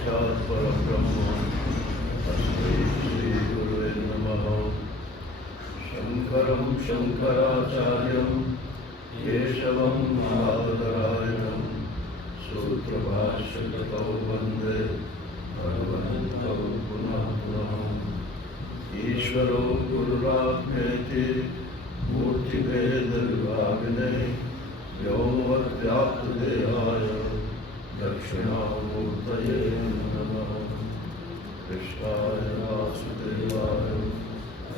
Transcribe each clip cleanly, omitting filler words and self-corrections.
साक्षात् परब्रह्म तस्मै श्रीगुरुवे नमः। शङ्करं शङ्कराचार्यं केशवं बादरायणं सूत्रभाष्यकृतौ वन्दे भगवन्तौ पुनः पुनः। ईश्वरो गुरुरात्मेति मूर्तिभेदविभागिने व्योमवद्व्याप्तदेहाय दक्षिणामूर्तये नमः। कृष्णाय वासुदेवाय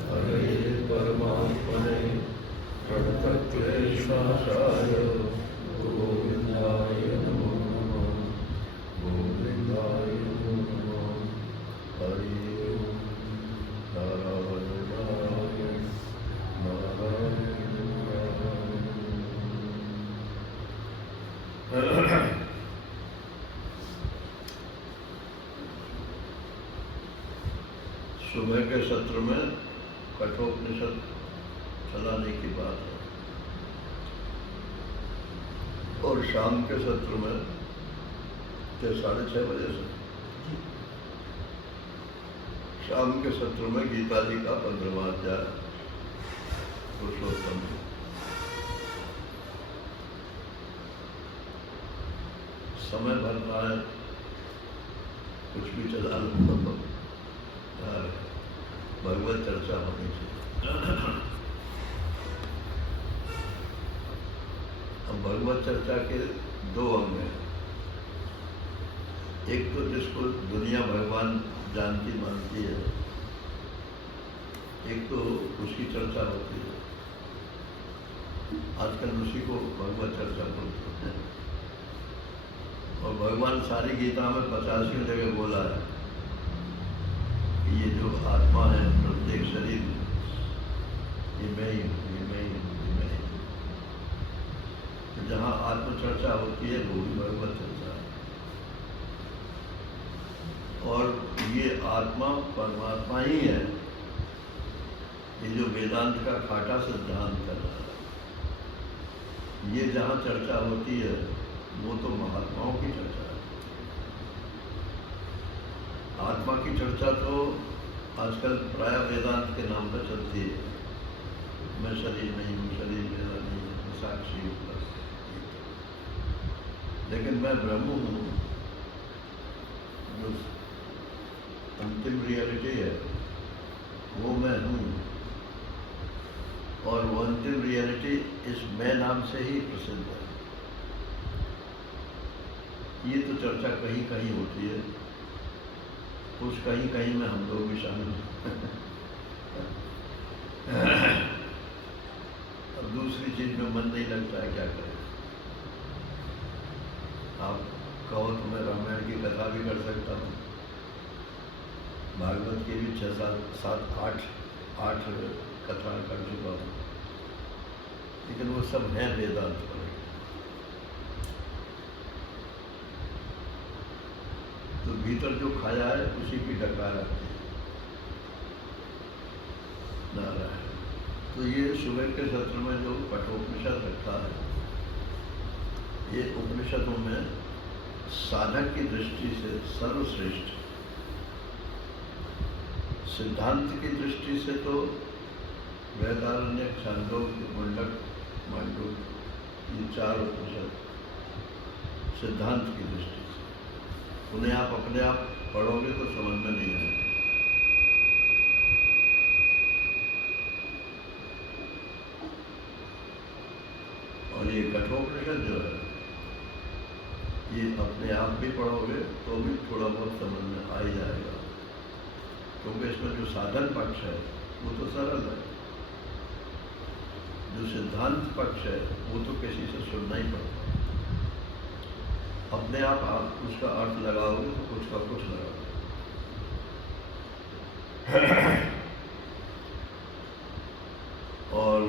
हरे परमात्मने प्रणतक्लेशनाशाय गोविन्दाय नमो नमः। गोविन्दाय नमो नमः। हरि ओम्। नारायण नारायण नारायण नारायण। सुबह के सत्र में कठोपनिषद चलाने की बात है और शाम के सत्र में 6:30 बजे से शाम के सत्र में गीता जी का 15वां अध्याय पुरुषोत्तम। समय भरना है, कुछ भी चला लो, भगवत चर्चा होनी चाहिए। अब भगवत चर्चा के 2 अंग हैं। एक तो जिसको दुनिया भगवान जानती मानती है, एक तो उसकी चर्चा होती है। आजकल उसी को भगवत चर्चा बोलते हैं। और भगवान सारी गीता में 85 जगह बोला है कि ये जो आत्मा है, प्रत्येक शरीर, ये मैं ही हूँ, ये मैं ही हूँ, ये मैं ही हूँ। तो जहाँ आत्मचर्चा होती है वो भी भगवत चर्चा है। और ये आत्मा परमात्मा ही है, ये जो वेदांत का खाटा सिद्धांत कर रहा है, ये जहाँ चर्चा होती है वो तो महात्माओं की चर्चा है। आत्मा की चर्चा तो आजकल प्राय वेदांत के नाम पर चलती है। मैं शरीर नहीं हूँ, शरीर मेरा नहीं है, मैं साक्षी हूँ बस। लेकिन मैं ब्रह्म हूँ, जो अंतिम रियलिटी है वो मैं हूँ। और वो अंतिम रियलिटी इस मैं नाम से ही प्रसिद्ध है। ये तो चर्चा कहीं कहीं होती है, कुछ कहीं कहीं में हम लोग भी शामिल हैं। अब दूसरी चीज में मन नहीं लगता है, क्या करें। आप कहो तो मैं रामायण की कथा भी कर सकता हूँ, भागवत की भी 6, 7, 8 कथा कर चुका हूँ, लेकिन वो सब है वेदांत पर। तो भीतर जो खाया है उसी की डकार आती है। नारायण। तो ये सुबह के सत्र में जो कठोपनिषद रखा है, ये उपनिषदों में साधक की दृष्टि से सर्वश्रेष्ठ। सिद्धांत की दृष्टि से तो बृहदारण्यक, छांदोग्य, मुंडक, मांडूक्य, ये 4 उपनिषद सिद्धांत की दृष्टि से, उन्हें आप अपने आप पढ़ोगे तो समझ में नहीं आएगा। और ये कठोपनिषद जो है, ये अपने आप भी पढ़ोगे तो भी थोड़ा बहुत समझ में आ ही जाएगा, क्योंकि इसमें जो साधन पक्ष है वो तो सरल है, जो सिद्धांत पक्ष है वो तो किसी से सुनना ही पड़ता है। अपने आप उसका अर्थ लगाओगे तो कुछ का कुछ लगाओगे। और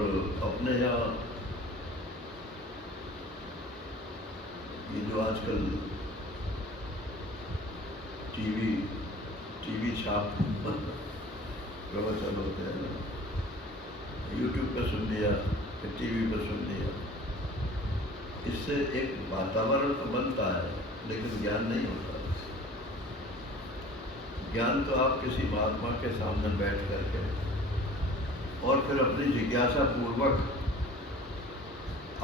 अपने यहाँ ये जो आजकल टीवी छाप प्रवचन होते हैं ना, यूट्यूब पर सुन लिया, फिर टीवी पर सुन लिया, इससे एक वातावरण तो बनता है लेकिन ज्ञान नहीं होता। ज्ञान तो आप किसी महात्मा के सामने बैठ करके और फिर अपनी जिज्ञासा पूर्वक,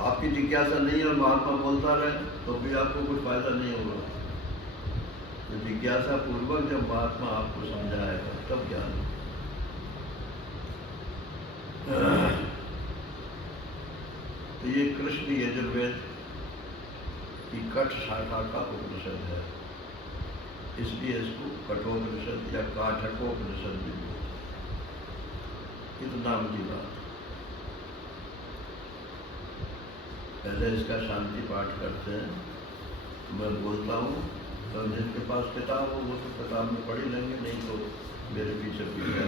आपकी जिज्ञासा नहीं और महात्मा बोलता रहे तो भी आपको कुछ फायदा नहीं होगा। तो जिज्ञासा पूर्वक जब महात्मा आपको समझाएगा तब ज्ञान। तो ये कृष्ण यजुर्वेद की कठ शाखा का उपनिषद है, इसलिए इसको कठोपनिषद या काठकोपनिषद भी बोलते। इतना बड़ी बात। पहले इसका शांति पाठ करते हैं, मैं बोलता हूँ, तो जिनके पास किताब हो वो तो किताब में पढ़ी लेंगे, नहीं तो मेरे पीछे पीछे।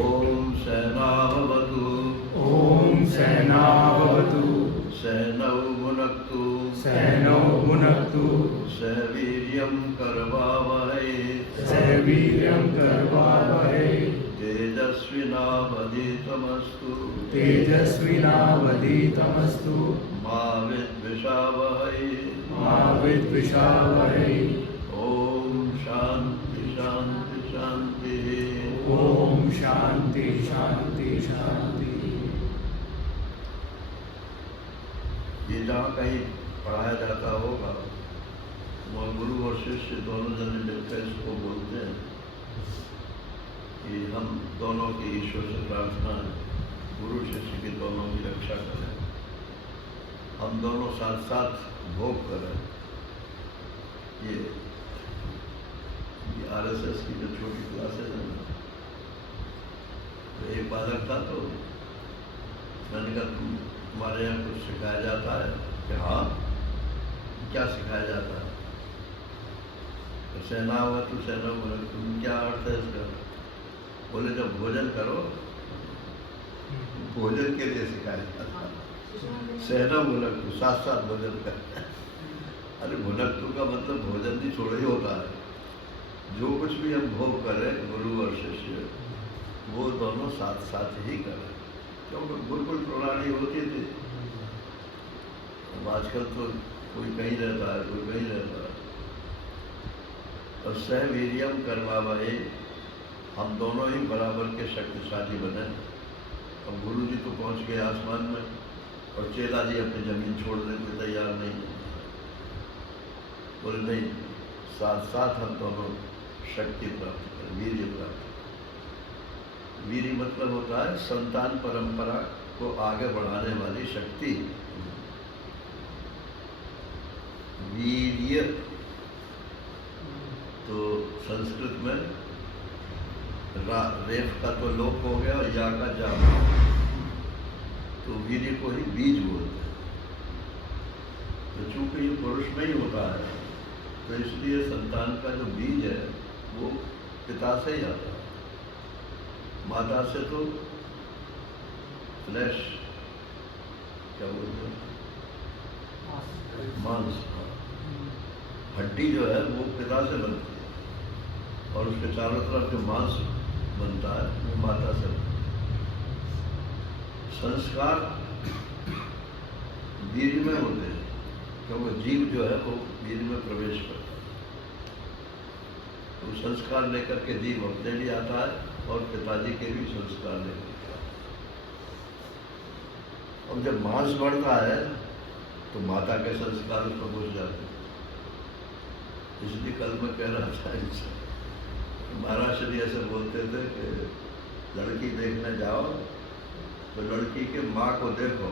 ओम सहनावतु, ओम सहनावतु, सहनौ भुनक्तु, सहनौ भुनक्तु, सवीर्यं करवावहै, सवीर्यं करवावहै, तेजस्विनावधीतमस्तु, तेजस्विनावधीतमस्तु, मा विद्विषावहै, मा विद्विषावहै। ओम शांति शांति शांति। ओम शांति शांति शांति। ये जहाँ कहीं पढ़ाया जाता होगा, वहाँ गुरु और शिष्य दोनों जने मिलकर इसको बोलते हैं कि हम दोनों की ईश्वर से प्रार्थना है, गुरु शिष्य की दोनों की रक्षा करें, हम दोनों साथ साथ भोग करें। ये आरएसएस की जो छोटी क्लासेज हैं, तो एक बालक था, तो मैंने कहा तुम्हारे यहाँ कुछ सिखाया जाता है? कि हाँ। क्या सिखाया जाता है? तो सहनावतु सहनौ भुनक्तु, क्या अर्थ है इसका? बोले जब भोजन करो, भोजन के लिए सिखाया जाता है। सहनौ भुनक्तु, साथ साथ भोजन कर। अरे भुनक्तु का मतलब भोजन भी छोड़ा ही होता है। जो कुछ भी हम भोग करें, गुरु और शिष्य, वो दोनों साथ साथ ही करें। क्योंकि गुरुकुल प्रणाली होती थी, अब आजकल तो कोई कहीं रहता है, कोई कहीं रहता है। और सहवीर्यम करवावहै, हम दोनों ही बराबर के शक्तिशाली बने। अब गुरु जी तो पहुँच गए आसमान में और चेला जी अपनी जमीन छोड़ने को तैयार नहीं। बोले नहीं, साथ साथ हम दोनों शक्ति प्राप्त करें, वीर्य प्राप्त करें। वीर्य मतलब होता है संतान परंपरा को आगे बढ़ाने वाली शक्ति। वीर्य तो संस्कृत में रेफ का तो लोप हो गया और या का जा, तो वीर्य को ही बीज बोलते हैं। तो चूंकि ये पुरुष में ही होता है, तो इसलिए संतान का जो बीज है वो पिता से ही आता है। माता से तो फ्लैश, क्या बोलते हैं, मांस, हड्डी जो है वो पिता से बनती है, और उसके चारों तरफ जो मांस बनता है वो माता से बनता है। संस्कार वीर्य में होते हैं, क्योंकि जीव जो है वो वीर्य में प्रवेश करता है। तो संस्कार लेकर के जीव अपने लिए आता है और पिताजी के भी संस्कार लेकर के आता है। और जब मांस बढ़ता है तो माता के संस्कार उसको घुस जाते हैं। इसलिए कल मैं कह रहा था, महाराज श्री ऐसे बोलते थे कि लड़की देखने जाओ तो लड़की के माँ को देखो,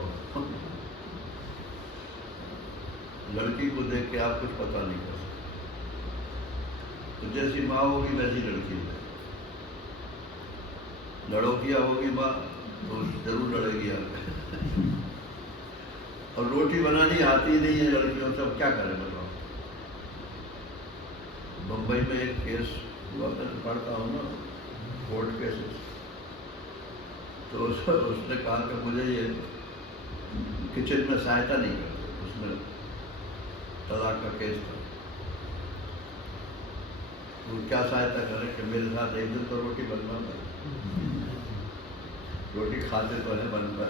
लड़की को देख के आप कुछ पता नहीं कर सकते। तो जैसी माँ होगी वैसी लड़की है। लड़ोकिया होगी माँ तो जरूर लड़ेगी आप। और रोटी बनानी आती नहीं है लड़कियों से, अब क्या करें बताओ। मुंबई में एक केस हुआ, मैं पढ़ता हूँ ना, कोर्ट केसेस। तो उसने कहा कि मुझे ये किचन में सहायता नहीं करते। उसमें तलाक का केस था। वो क्या सहायता करें कि मेरे साथ एक दिन तो रोटी बनवा पाए, रोटी खाते तो है बनवा।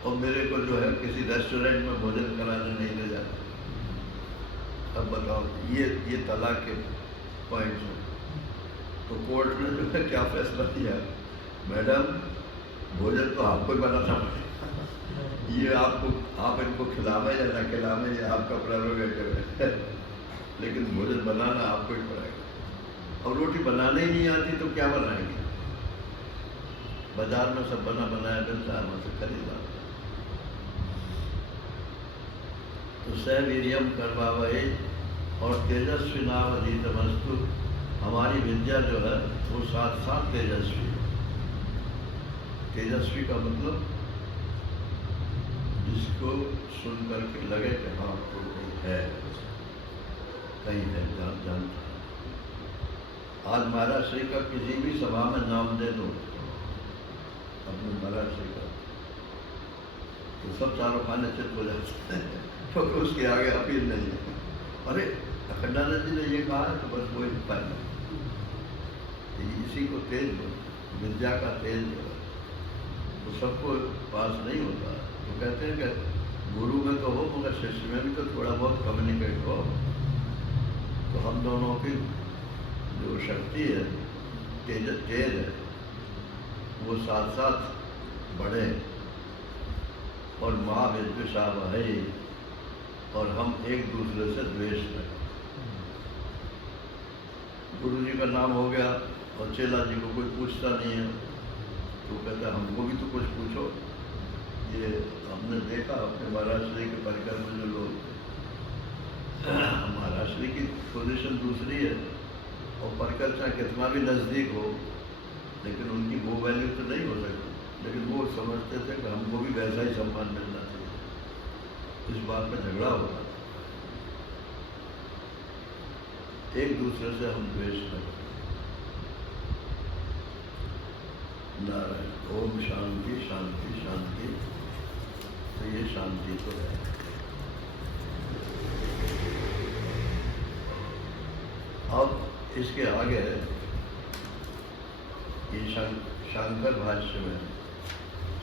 और मेरे को जो है किसी रेस्टोरेंट में भोजन कराने नहीं ले जाते। अब बताओ, ये तलाक के पॉइंट हैं। तो कोर्ट ने जो है क्या फैसला दिया, मैडम भोजन तो आपको ही बनाना पड़ेगा, ये आप इनको खिलावे या ना खिलावे ये आपका प्रेरोगेटिव है, लेकिन भोजन बनाना आपको ही पड़ेगा। और रोटी बनाने ही नहीं आती तो क्या बनाएंगे, बाजार में सब बना बनाया मिलता है, वहाँ से खरीदा। तो सवीर्यम करवावहे और तेजस्वी नावधीतमस्तु, हमारी विद्या जो है वो साथ साथ तेजस्वी। तेजस्वी का मतलब जिसको सुन करके लगे कि हाँ तो कहीं है जानता है। आज महाराज श्री का किसी भी सभा में नाम दे दो अपने महाराज श्री का, तो सब चारों खाने चित हो जाते हैं, तो उसके आगे अपील नहीं है। अरे अखंडानंद जी ने ये कहा है तो बस वही पाया। इसी को तेज विद्या का तेज जो है वो सबको पास नहीं होता। तो कहते हैं कि गुरु में तो हो मगर शिष्य में भी तो थोड़ा बहुत कम्युनिकेट हो। तो हम दोनों की जो शक्ति है तेज है वो साथ साथ बढ़े और माँ विद्विषावहै, और हम एक दूसरे से द्वेष करें। गुरु जी का नाम हो गया और चेला जी को कोई पूछता नहीं है, तो कहता हमको भी तो कुछ पूछो। ये हमने देखा अपने महाराज श्री के परिकर में जो लोग थे, महाराज श्री की पोजीशन दूसरी है और परिकर चाहे कितना भी नज़दीक हो लेकिन उनकी वो वैल्यू तो नहीं हो सकती, लेकिन वो समझते थे कि हमको भी वैसा ही सम्मान मिलना चाहिए। इस बात में झगड़ा होता था, एक दूसरे से हम द्वेष न करें। नारायण। ओम शांति शांति शांति। तो ये शांति तो है। अब इसके आगे ये शंकर भाष्य में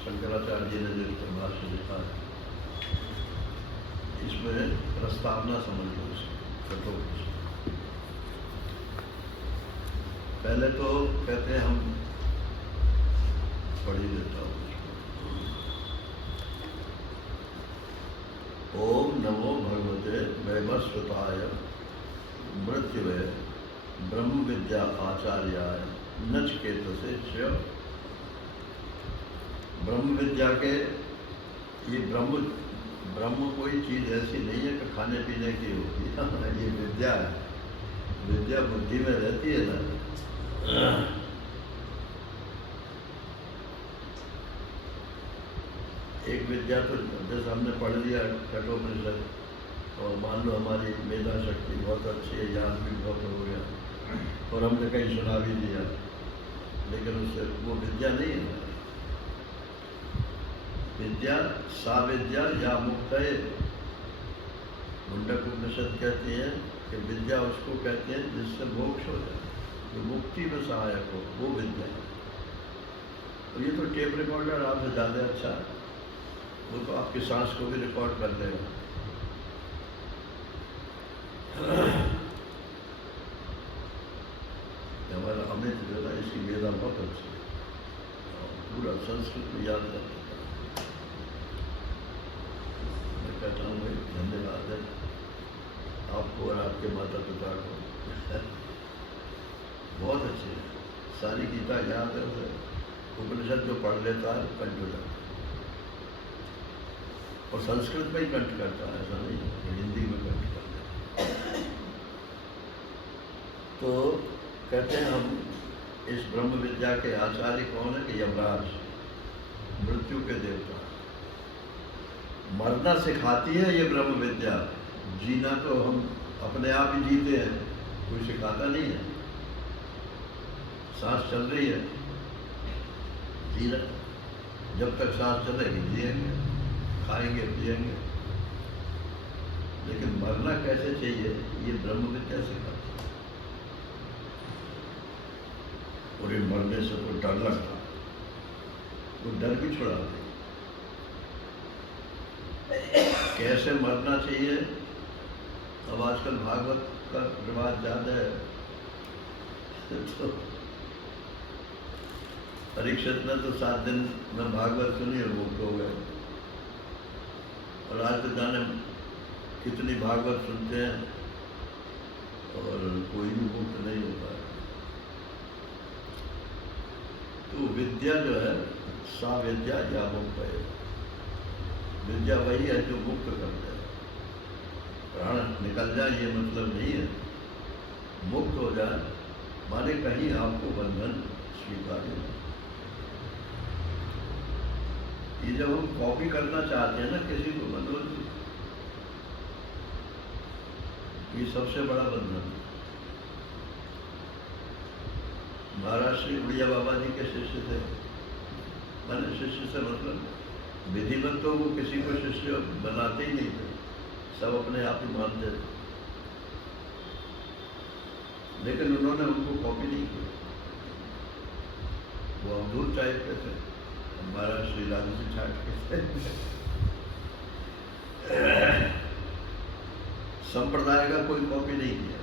शंकराचार्य जी ने जो भाष्य लिखा है इसमें प्रस्तावना समझ लो इसको। पहले तो कहते हैं हम पढ़ ही लेता हूँ। ओम नमो भगवते वैवस्वताय मृत्युवे ब्रह्म विद्या आचार्याय नचिकेतसे च। ब्रह्म विद्या के ये ब्रह्म कोई चीज़ ऐसी नहीं है कि खाने पीने की होती है, ये विद्या है। विद्या बुद्धि में रहती है ना। एक विद्या तो जैसे हमने पढ़ लिया कठोपनिषद और मान लो हमारी मेधा शक्ति बहुत अच्छी है, याद भी बहुत हो गया और हमने कहीं सुना भी दिया, लेकिन उससे वो विद्या नहीं है। विद्या सा विद्या या मुक्त है। मुंडक उपनिषद कहती है कि विद्या उसको कहते हैं जिससे मोक्ष हो जाए, जो मुक्ति में सहायक हो, वो विद्या है। और ये तो टेप रिकॉर्डर आपसे ज़्यादा अच्छा है, वो तो आपकी सांस को भी रिकॉर्ड कर देगा। हमारा अमित जो है इसकी वेदा बहुत अच्छी है, पूरा संस्कृत में याद कर लेता है। मैं कहता हूँ भाई धन्यवाद है आपको और आपके माता पिता को। बहुत अच्छी है, सारी गीता याद है। उपनिषद जो पढ़ लेता है कंठ हो जाता है, और संस्कृत में ही कंठ करता है, ऐसा नहीं है हिंदी में कंठ करता है। तो कहते हैं हम इस ब्रह्म विद्या के आचार्य कौन है कि यमराज, मृत्यु के देवता। मरना सिखाती है ये ब्रह्म विद्या, जीना तो हम अपने आप ही जीते हैं, कोई सिखाता नहीं है। सांस चल रही है, जीना, जब तक सांस चलेगी जिएंगे, खाएंगे पिएंगे, लेकिन मरना कैसे चाहिए ये ब्रह्म विद्या सिखाती है। और ये मरने से तो डर लगता, वो डर भी छुड़ा दे। कैसे मरना चाहिए अब आजकल भागवत का रिवाज ज़्यादा है, तो परीक्षित ने तो 7 दिन में भागवत सुनी और मुक्त हो गए। और आज तो जाने कितनी भागवत सुनते हैं और कोई भी मुक्त नहीं होता है। तो विद्या जो है, सा विद्या या मुक्त है। विद्या वही है जो मुक्त करता है। प्राण निकल जाए ये मतलब नहीं है, मुक्त हो जाए माने कहीं आपको बंधन स्वीकार्य है। ये जब हम कॉपी करना चाहते हैं ना किसी को, मनोज, ये सबसे बड़ा बंधन। महाराज श्री उड़िया बाबा जी के शिष्य थे। मैंने शिष्य से मतलब विधिवत तो वो किसी को शिष्य बनाते ही नहीं थे, सब अपने आप ही मानते थे, लेकिन उन्होंने उनको कॉपी नहीं किया। वो अवधूत टाइप के थे, महाराज श्री राजसी ठाट के थे। संप्रदाय का कोई कॉपी नहीं किया,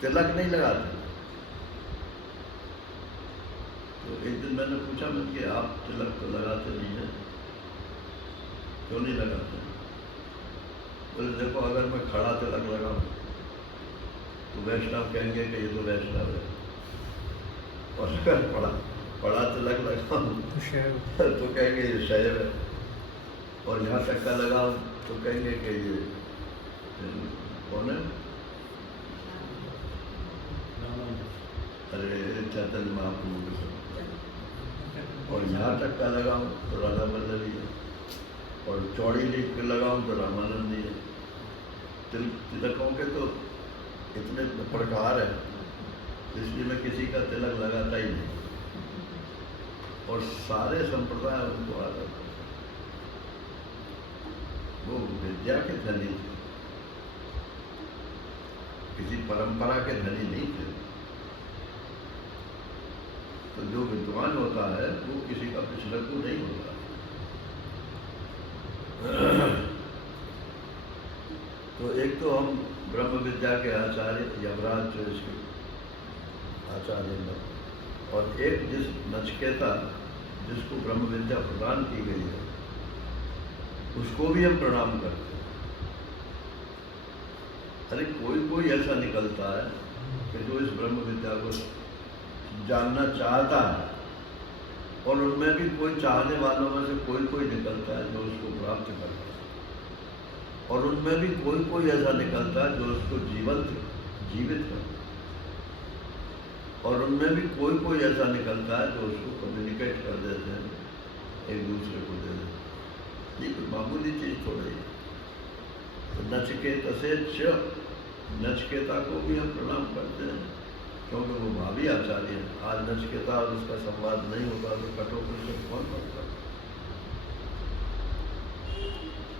तिलक नहीं लगाते। तो एक दिन मैंने पूछा मैं कि आप तिलक तो लगाते नहीं हैं, क्यों नहीं लगाते? बोले देखो अगर मैं खड़ा तिलक लगाऊं तो वैष्णव कहेंगे कि ये तो वैष्णव है, और अगर पड़ा तिलक लगाऊं तो कहेंगे ये शैव है, और यहाँ तक का लगाऊं तो कहेंगे कि ये कौन है? अरे चैतन्य महाप्रभु के सब। और यहाँ तक का लगाऊं तो राधा वल्लभी है, और चौड़ी लिख के लगाऊं तो रामानंदी है। तिलकों के तो इतने प्रकार है, इसलिए मैं किसी का तिलक लगाता ही नहीं। और सारे संप्रदाय उनको आ जाते, वो विद्या के धनी थे, किसी परंपरा के धनी नहीं थे। तो जो विद्वान होता है वो किसी का पिछलक्कू नहीं होता। तो एक तो हम ब्रह्म विद्या के आचार्य यमराज जो इसके आचार्य हैं, और एक जिस नचिकेता जिसको ब्रह्म विद्या प्रदान की गई है उसको भी हम प्रणाम करते हैं। अरे कोई ऐसा निकलता है कि जो इस ब्रह्म विद्या को जानना चाहता है, और उनमें भी कोई चाहने वालों में से कोई निकलता है जो उसको प्राप्त करता है, और उनमें भी कोई ऐसा निकलता है जो उसको जीवित करता है, और उनमें भी कोई ऐसा निकलता है जो उसको कम्युनिकेट कर देते हैं, एक दूसरे को दे देते हैं। ये कोई मामूली चीज़ थोड़ी है। तो नचिकेता को भी हम प्रणाम करते हैं, क्योंकि वो भावी आचार्य है। आज नचिकेता और उसका संवाद नहीं होता तो कठोपनिषद कौन पढ़ता?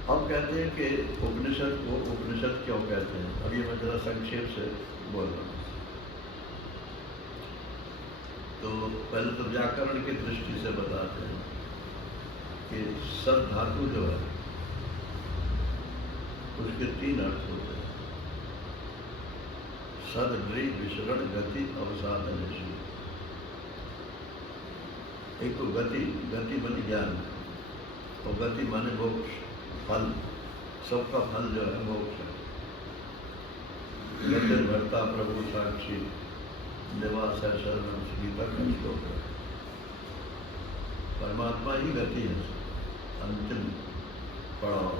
हम कहते हैं कि उपनिषद को उपनिषद क्यों कहते हैं। अभी मैं जरा संक्षेप से बोल रहा हूँ। तो पहले तो व्याकरण की दृष्टि से बताते हैं कि सद धातु जो है उसके 3 अर्थ होते हैं। सद, नृ, विसरण, गति, अवसाधन। एक तो गति माने ज्ञान, और गति माने मोक्ष, फल। सबका फल जो है मोक्ष है। गतिर्भर्ता प्रभु साक्षी निवास है शरण, गीता का श्लोक है। परमात्मा ही गति है, अंतिम पड़ाव।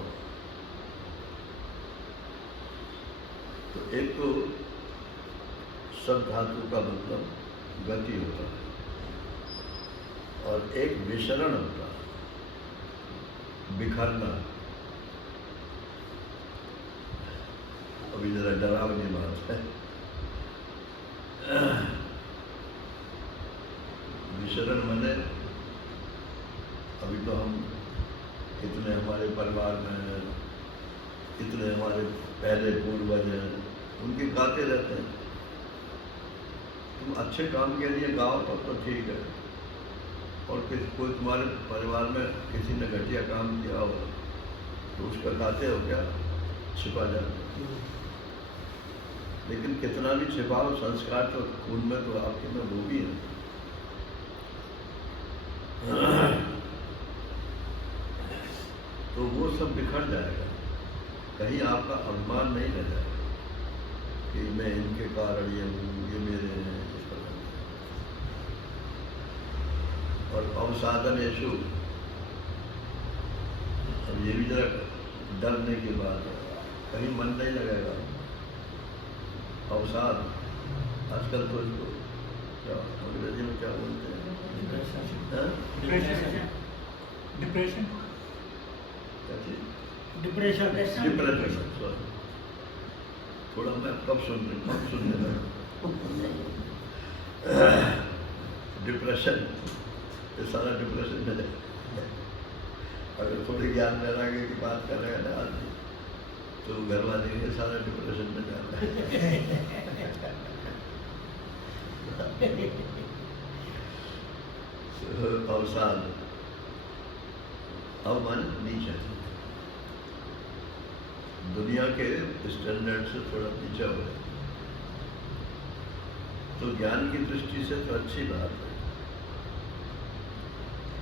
तो एक तो सब धातु का मतलब गति होता है, और एक विसरण होता है, बिखरना। अभी जरा डरावनी बात है। विसरण माने अभी तो हम इतने हमारे परिवार में हैं, इतने हमारे पहले पूर्वज हैं, उनकी गाते रहते हैं। तुम अच्छे काम के लिए गाओ तो ठीक है, और कोई तुम्हारे परिवार में किसी ने घटिया काम किया हो तो उसका गाते हो क्या? छिपा जाता है। लेकिन कितना भी छिपाओ, संस्कार तो खून में तो आपके में वो भी है। तो वो सब बिखर जाएगा, कहीं आपका अभिमान नहीं रह जाएगा कि मैं इनके कारण ये हूँ, ये मेरे हैं, इस प्रकार। और अवसाधनेषु, अब ये भी जरा डरने की बात है, कहीं मन नहीं लगेगा। अवसाद आजकल तो इसको क्या अंग्रेजी में क्या बोलते हैं? डिप्रेशन क्या चीज? डिप्रेशन। सॉरी, थोड़ा मैं कब सुनने लगा। डिप्रेशन, ये सारा डिप्रेशन में जाए। अगर थोड़ी ज्ञान में आगे की बात कर रहे हैं ना आदमी, तो घर वाले ये सारा डिप्रेशन में जाता है। अवसाद, अब मन नीचे, दुनिया के स्टैंडर्ड से थोड़ा नीचे हो गया, तो ज्ञान की दृष्टि से तो अच्छी बात है।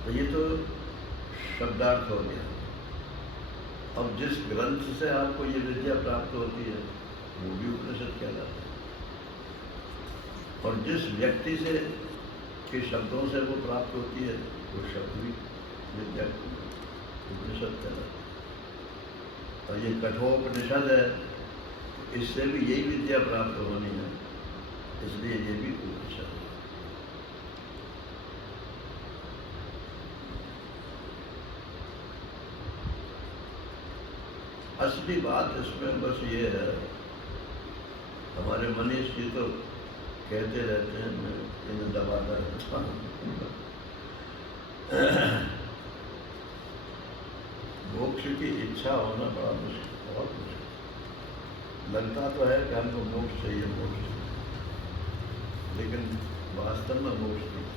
तो ये तो शब्दार्थ हो गया। अब जिस ग्रंथ से आपको ये विद्या प्राप्त होती है वो भी उपनिषद कहलाता है, और जिस व्यक्ति से के शब्दों से वो प्राप्त होती है वो शब्द भी विद्या उपनिषद कहलाता है। और ये कठोपनिषद है, इससे भी यही विद्या प्राप्त होनी है, इसलिए ये भी उपनिषद है। असली बात इसमें बस ये है, हमारे मनीष जी तो कहते रहते हैं, मैं इन्हें दबाता रहता हूँ, मोक्ष की इच्छा होना बड़ा मुश्किल, बहुत मुश्किल। लगता तो है कि हमको मोक्ष चाहिए, मोक्ष चाहिए, लेकिन वास्तव में मोक्ष नहीं।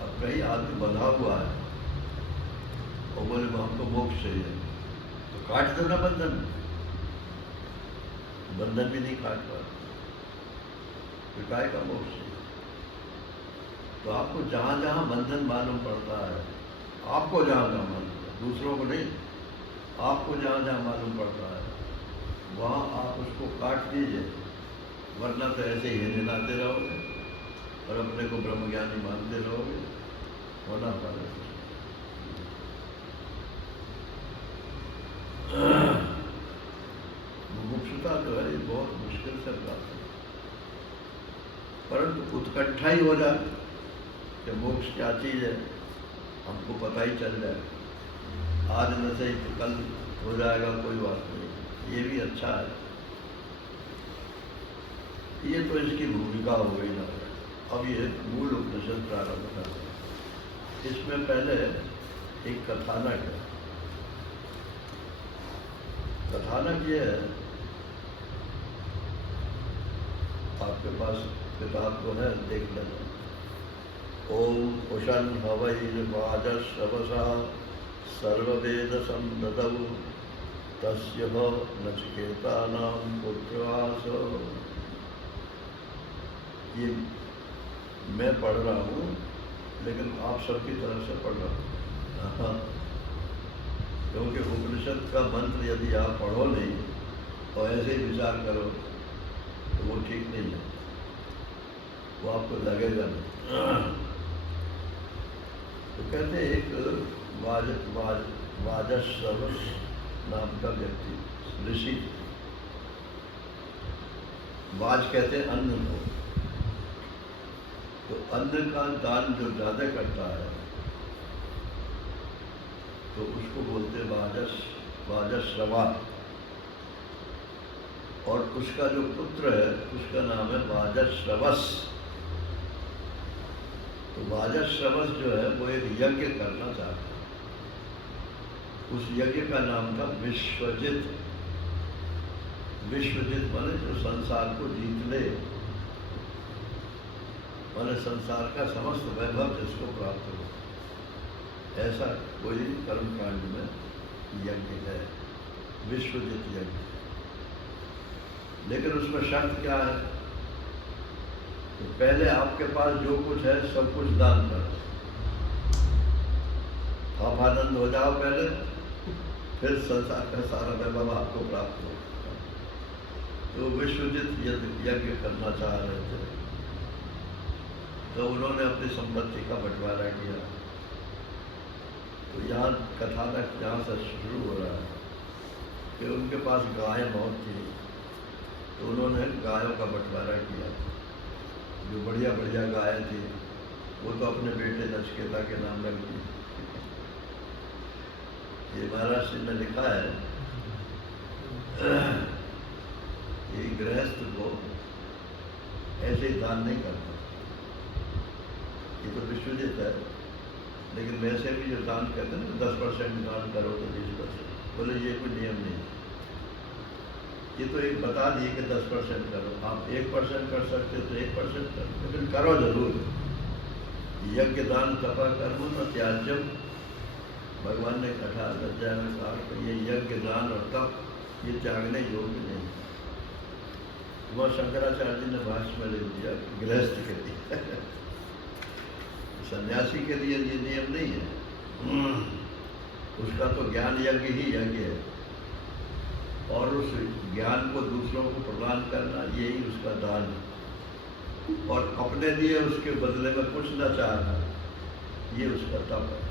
अब कहीं आदमी बंधा हुआ है और बोले हमको मोक्ष चाहिए, तो काट दो ना बंधन, बंधन भी नहीं काट पा, तो काय का मोक्ष चाहिए? तो आपको जहाँ जहाँ बंधन मालूम पड़ता है, आपको जहाँ जहाँ मालूम पड़ता है, दूसरों को नहीं, आपको जहाँ जहाँ मालूम पड़ता है वहाँ आप उसको काट दीजिए, वरना तो ऐसे ही हिलाते रहोगे और अपने को ब्रह्मज्ञानी मानते रहोगे, होना पड़ेगा। मुमुक्षुता जो है ये बहुत मुश्किल से प्राप्त है, परंतु उत्कंठा ही हो जाए कि मोक्ष क्या चीज़ है, हमको पता ही चल जाए, आज न सही तो कल हो जाएगा, कोई बात नहीं, ये भी अच्छा है। ये तो इसकी भूमिका हो गई ना। अब ये मूल उपनिषद प्रारंभ करते हैं। इसमें पहले एक कथानक है। कथानक ये है, आपके पास किताब तो है, देख लेना। ओम उषन हवै वाजश्रवसा सर्ववेद संददौ तस्य नचिकेतानां पुत्रवास। ये मैं पढ़ रहा हूँ, लेकिन आप सबकी तरफ से पढ़ रहा हूँ, क्योंकि उपनिषद का मंत्र यदि आप पढ़ो नहीं और ऐसे ही विचार करो तो वो ठीक नहीं है, वो आपको लगेगा नहीं। तो कहते हैं एक वाजश्रवस नाम का व्यक्ति, ऋषि, वाज कहते हैं अन्न को, तो अन्न का दान जो ज्यादा करता है तो उसको बोलते वाजश्रवा, और उसका जो पुत्र है उसका नाम है वाजश्रवस। तो वाजश्रवस जो है वो एक यज्ञ करना चाहता है, उस यज्ञ का नाम था विश्वजित। विश्वजित माने जो संसार को जीत ले, माने संसार का समस्त वैभव जिसको प्राप्त हो, ऐसा कोई कर्मकांड में यज्ञ है, विश्वजित यज्ञ। लेकिन उसमें शर्त क्या है? तो पहले आपके पास जो कुछ है सब कुछ दान करो, आप आनंद हो जाओ पहले, फिर संसार का सारा वैभव आपको प्राप्त हो। तो विश्वजित यज्ञ करना चाह रहे थे, तो उन्होंने अपनी संपत्ति का बंटवारा किया। तो यहाँ कथानक जहाँ से शुरू हो रहा है कि उनके पास गाय बहुत थी, तो उन्होंने गायों का बंटवारा किया। जो बढ़िया बढ़िया गाय थी वो तो अपने बेटे नचिकेता के नाम रख दी। ये महाराष्ट्र में लिखा है कि गृहस्थ को ऐसे ही दान नहीं करता। ये तो विश्वजित है, लेकिन वैसे भी जो दान कहते हैं ना 10% दान करो तो 20%, बोले ये कोई नियम नहीं। ये तो एक बता दिए कि 10% करो, आप 1% कर सकते हो तो 1% करो, लेकिन करो जरूर। यज्ञ दान तपा कर्म न त्याज्यम, भगवान ने 18 अध्याय में कहा कि ये यज्ञ दान और तप ये त्यागने योग्य नहीं। वह शंकराचार्य जी ने भाष्य में लिख दिया गृहस्थ के लिए सन्यासी के लिए ये नियम नहीं है। उसका तो ज्ञान यज्ञ ही यज्ञ है, और उस ज्ञान को दूसरों को प्रदान करना यही उसका दान है, और अपने लिए उसके बदले में कुछ न चाहना ये उसका तप है।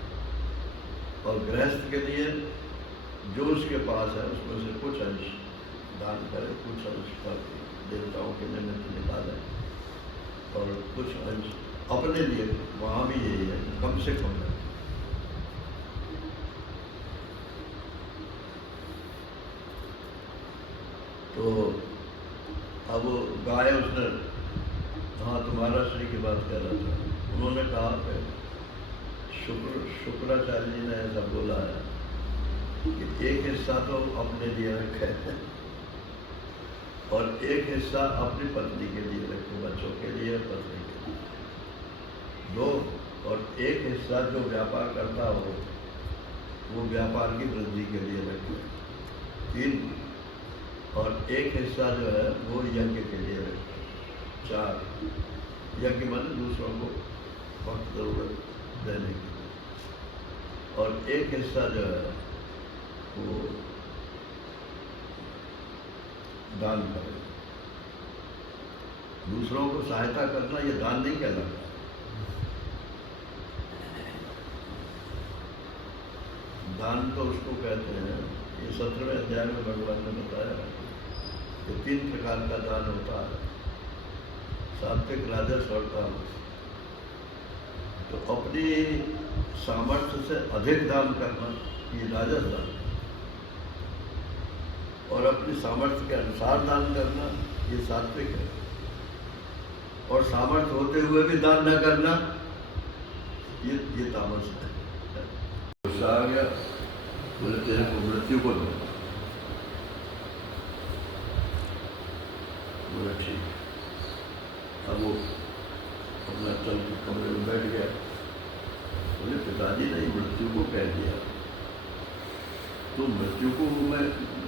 और गृहस्थ के लिए जो उसके पास है उसमें से कुछ अंश दान करे, कुछ अंश पर देवताओं के निमित्त निकाले, और कुछ अंश अपने लिए। वहाँ भी यही है, कम से कम है। तो अब गाय उसने, हाँ तुम्हारा श्री की बात कर रहा था, उन्होंने कहा कि शुक्राचार्य जी ने ऐसा बोला है कि एक हिस्सा तो अपने लिए रखे और एक हिस्सा अपनी पत्नी के लिए रखे, बच्चों के लिए, पत्नी के लिए, 2, और एक हिस्सा जो व्यापार करता हो वो व्यापार की वृद्धि के लिए रखे, 3, और एक हिस्सा जो है वो यज्ञ के लिए रखे, 4, यज्ञ माने दूसरों को वक्त जरूरत देने की, और एक हिस्सा जो है वो दान करे। दूसरों को सहायता करना ये दान नहीं कहलाता। दान तो उसको कहते हैं, ये 17वें अध्याय में भगवान ने बताया कि 3 प्रकार का दान होता है, सात्विक, राजस और तामस। तो अपनी सामर्थ्य से अधिक दान करना ये राजस दान, और अपनी सामर्थ्य के अनुसार दान करना ये सात्विक है, और सामर्थ्य होते हुए भी दान न करना ये तामस है। गुस्सा आ गया, बोले तेरे को मृत्यु को दो। बोला ठीक। अब वो अपना चल के कमरे में बैठ गया। बोले पिताजी ने मृत्यु को कह दिया, तो मृत्यु को मैं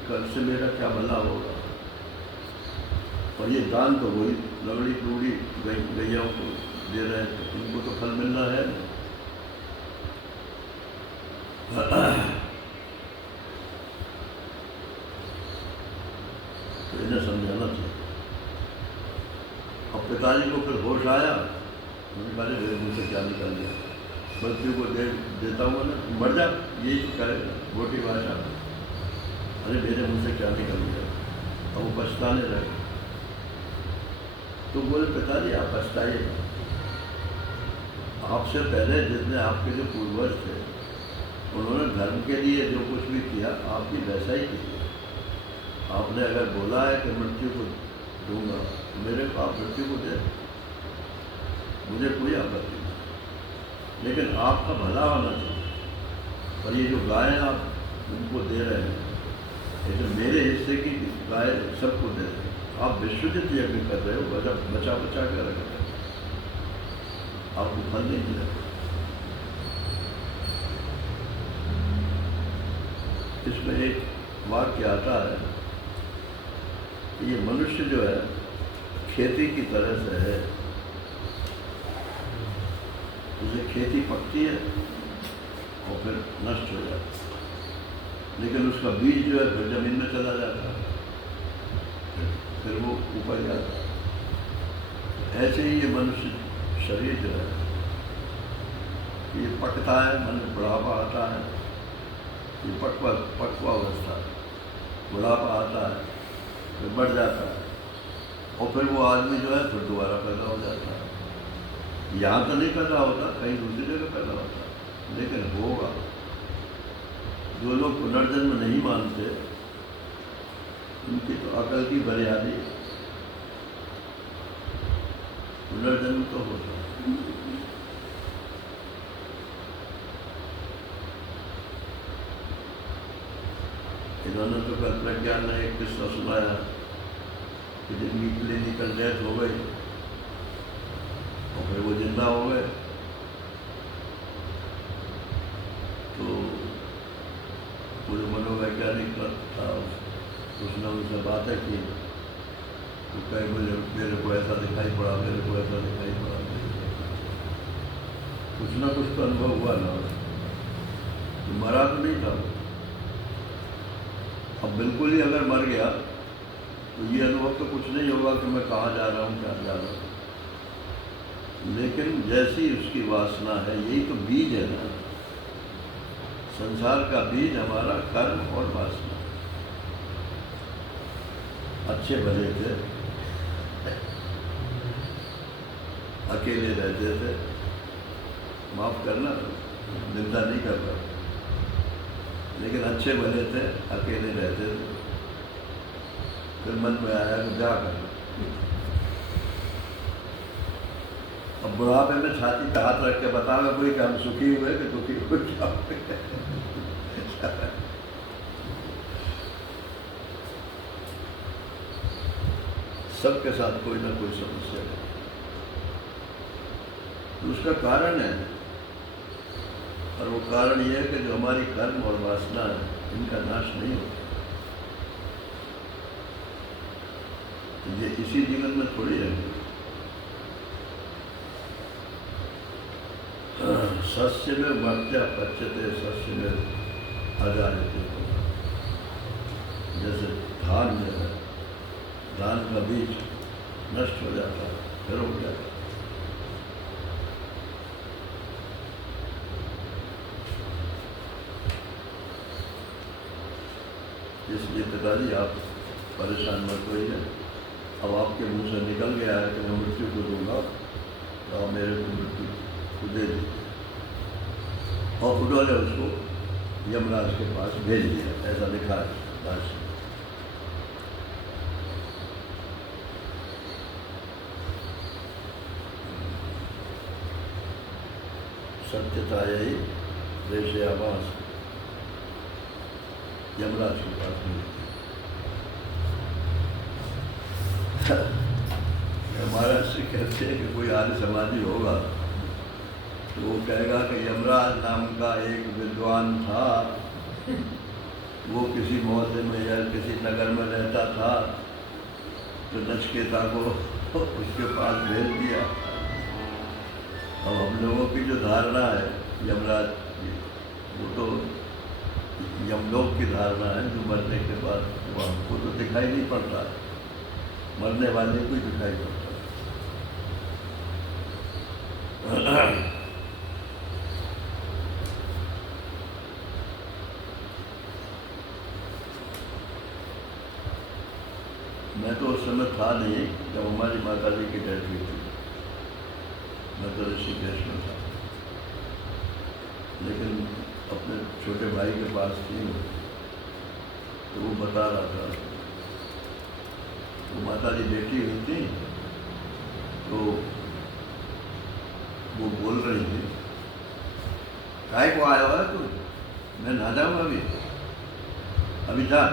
कल से मेरा क्या भला होगा? और ये दान तो वही लकड़ी टूड़ी गैयाओं को दे रहे हैं, तो इनको तो फल मिलना है। तो इन्हें समझाना चाहिए। अब पिताजी को फिर होश आया, उन्होंने कहा मेरे मुँह से क्या निकल गया, मृत्यु को देता हूँ ना, मर जा, यही कहेगा मोटी भाषा। अरे मेरे मुँह से क्या निकल गया, अब वो पछताने लगे। तो बोले पिताजी आप पछताइए, आपसे पहले जितने आपके जो पूर्वज थे उन्होंने धर्म के लिए जो कुछ भी किया आप भी वैसा ही किया। आपने अगर बोला है कि मृत्यु को दूंगा, मेरे को आप मृत्यु को दे, मुझे कोई आपत्ति नहीं, लेकिन आपका भला होना चाहिए। और ये जो गाय आप उनको दे रहे हैं, लेकिन मेरे हिस्से की गाय सबको दे रहे हैं। आप विश्वजित यज्ञ कर रहे हो, बचा बचा कर रख रहे हो, आपको फल नहीं मिलेगा। इसमें एक वाक्य आता है कि ये मनुष्य जो है खेती की तरह से है। जैसे खेती पकती है और फिर नष्ट हो जाती है, लेकिन उसका बीज जो है फिर जमीन में चला जाता है, फिर वो ऊपर जाता है। ऐसे ही ये मनुष्य शरीर जो है ये पकता है, मन बुढ़ापा आता है, ये पक्वावस्था, बुढ़ापा आता है, फिर बढ़ जाता है, और फिर वो आदमी जो है फिर दोबारा पैदा हो जाता है। यहाँ तो नहीं पैदा होता, कहीं दूसरी जगह पैदा होता है, लेकिन होगा। जो लोग पुनर्जन्म नहीं मानते उनकी तो अकल की बुनियादी पुनर्जन्म तो होता है। इन्होंने तो कल प्रज्ञान ने एक किस्सा सुनाया कि जिनकी क्लिनिकल डेथ हो गई और फिर वो जिंदा हो गए, तो वो जो मनोवैज्ञानिक था उसने उनसे बातें की, तो कहे मुझे मेरे को ऐसा दिखाई पड़ा, मेरे को ऐसा दिखाई पड़ा। कुछ ना कुछ तो अनुभव हुआ ना, तो मरा तो नहीं था। अब बिल्कुल ही अगर मर गया तो ये अनुभव तो कुछ नहीं होगा कि मैं कहाँ जा रहा हूँ, क्या जा रहा हूँ। लेकिन जैसी उसकी वासना है, यही तो बीज है ना, संसार का बीज हमारा कर्म और वासना। अच्छे भले थे, अकेले रहते थे, माफ करना, निंदा नहीं कर रहा, लेकिन अच्छे भले थे, अकेले रहते थे। फिर मन में आया कि क्या करना। अब बुढ़ापे में छाती पे हाथ रख के बतावे कोई कि हम सुखी हुए कि दुखी हुए, क्या सबके साथ कोई ना कोई समस्या है। तो उसका कारण है, और वो कारण ये है कि जो हमारी कर्म और वासना है, इनका नाश नहीं होता। तो ये इसी जीवन में थोड़ी है। सस्य में मर्त्या पच्यते, सस्य में अजायते। जैसे धान में है, धान का बीज नष्ट हो जाता है, फिर हो जाता है। इसलिए पिताजी आप परेशान मत होइए। अब आपके मुंह से निकल गया है कि मैं मृत्यु को दूंगा, तो आप मेरे को मृत्यु को दे दीजिए। और उन्होंने उसको यमराज के पास भेज दिया, ऐसा लिखा है भाष्य। सत्यता यही देशयावास यमराज के पास भेज दिया। हमारा श्री कहते हैं कि कोई आर्य समाजी होगा तो वो कहेगा कि यमराज नाम का एक विद्वान था, वो किसी मोहल्ले में या किसी नगर में रहता था, तो नचिकेता को उसके पास भेज दिया। अब हम लोगों की जो धारणा है यमराज की, वो तो यमलोक की धारणा है, जो मरने के बाद वो हमको तो दिखाई नहीं पड़ता है, मरने वाले को ही दिखाई पड़ता है। मैं तो उस समय था नहीं जब हमारी माता जी की डेथ हुई थी, मैं तो ऋषिकेश में था, लेकिन अपने छोटे भाई के पास थी, तो वो बता रहा था, तो माता जी बैठी हुई थी, तो वो बोल रही थी, काय को आया है तू, मैं ना जाऊँ अभी जा।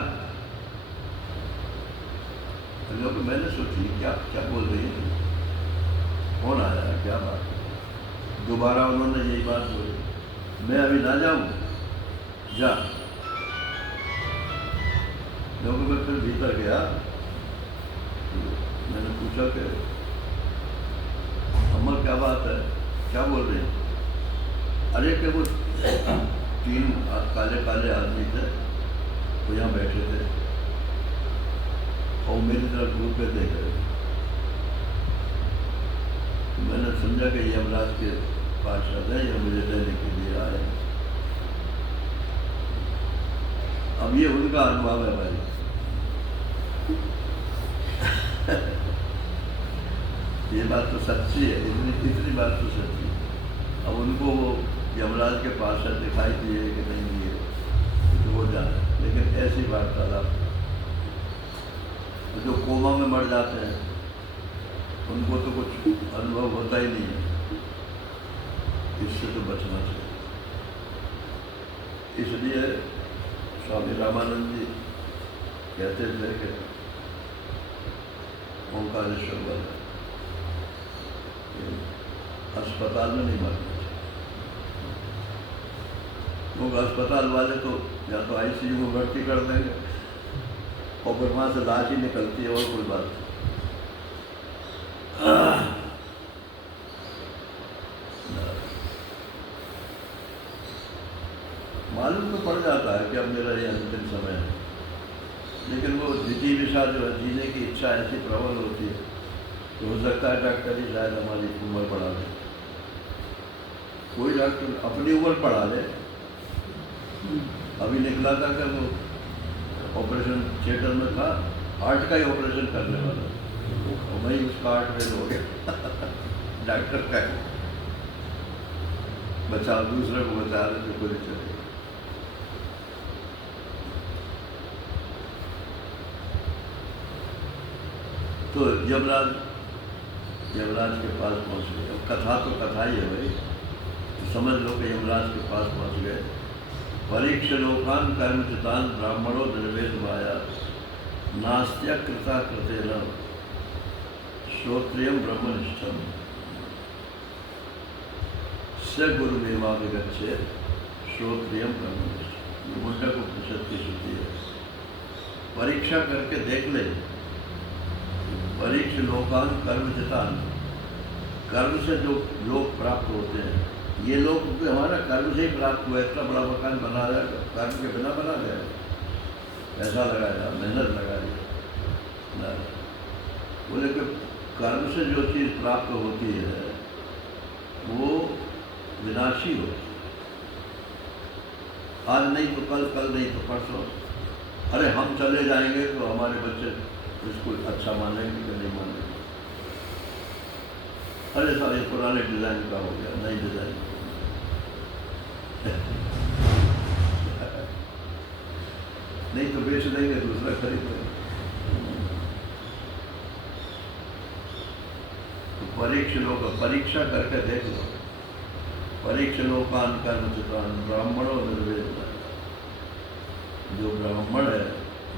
लोग मैंने सोची क्या क्या बोल रही है, कौन आया है, क्या बात है। दोबारा उन्होंने यही बात बोली, मैं अभी ना जाऊँ, जा। क्योंकि मैं फिर भीतर गया, मैंने पूछा कि अम्मा क्या बात है, क्या बोल रहे हैं? अरे कि वो 3 काले काले आदमी थे, वो यहाँ बैठे थे और मेरी तरफ घूर पे देख रहे थे। मैंने समझा कि यमराज के पार्षद हैं, ये मुझे लेने के लिए आए। अब ये उनका अनुभव है भाई। ये बात तो सच्ची है, इतनी बात तो सच्ची है। अब उनको वो यमराज के पार्षद दिखाई दिए कि नहीं दिए तो वो जाने, लेकिन ऐसी वार्तालाप जो कोमा में मर जाते हैं उनको तो कुछ अनुभव होता ही नहीं है, इससे तो बचना चाहिए। इसलिए स्वामी रामानंद जी कहते थे कि ओंकारेश्वर अस्पताल में नहीं मरना चाहिए, क्योंकि अस्पताल वाले तो या तो आईसीयू में भर्ती कर देंगे और फिर वहाँ से लाश ही निकलती है और कोई बात नहीं। मालूम तो पड़ जाता है कि अब मेरा ये अंतिम समय है, लेकिन वो जिज्ञासा जो है, जीने की इच्छा ऐसी प्रबल होती है तो हो सकता है डॉक्टर ही शायद हमारी उम्र बढ़ा दे। कोई डॉक्टर अपनी उम्र बढ़ा ले। अभी निकला था कि वो ऑपरेशन थिएटर में था, हार्ट का ही ऑपरेशन करने वाला, और वही उसका हार्ट फेल हो गया। डॉक्टर का बचाव, दूसरे को बचा रहे थे, कोई चले। तो यमराज के पास पहुंच गए। अब कथा तो कथा ही है भाई, तो समझ लो कि यमराज के पास पहुंच गए। परीक्ष लोकान कर्मचितान ब्राह्मणों निर्वेद माया नास्त्य कृता कृते न श्रोत्रियम ब्रह्मनिष्ठम स गुरु मेवा विगच्छे श्रोत्रियम ब्रह्मनिष्ठम। ये मुंडक उपनिषद की श्रुति है। परीक्षा करके देख ले। परीक्ष लोकान कर्मचितान, कर्म से जो लोग प्राप्त होते हैं, ये लोग हमारा कर्म से ही प्राप्त हुआ। इतना बड़ा मकान बना रहा है, कर्म के बिना बना गया, पैसा लगाया, मेहनत लगाई। बोले कि कर्म से जो चीज़ प्राप्त होती है वो विनाशी होती है। आज नहीं तो कल, कल नहीं तो परसों। अरे हम चले जाएंगे तो हमारे बच्चे इसको अच्छा मानेंगे कि नहीं मानेंगे? अरे साहब ये पुराने डिज़ाइन का हो गया, नई डिज़ाइन नहीं तो बेच देंगे, दूसरा खरीद लेंगे। तो परीक्षा करके देख लो। परीक्ष लोकान कर्मचितान ब्राह्मणों निर्वेद। जो ब्राह्मण है,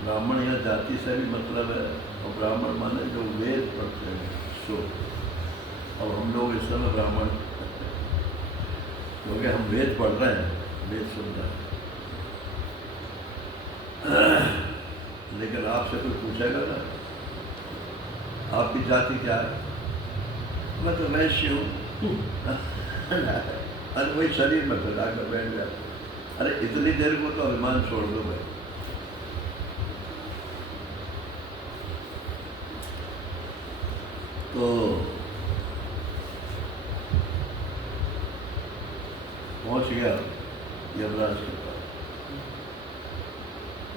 ब्राह्मण यह जाति से भी मतलब है, और ब्राह्मण माने जो वेद पढ़ते हैं सो। और हम लोग इस समय ब्राह्मण, क्योंकि हम वेद पढ़ रहे हैं, वेद सुन रहे हैं। लेकिन आपसे कोई पूछेगा ना आपकी जाति क्या है? मैं तो वैश्य हूँ। अरे वही शरीर में फैला कर बैठ जाते। अरे इतनी देर को तो अभिमान छोड़ दो भाई। तो पहुंच गया यमराज के पास।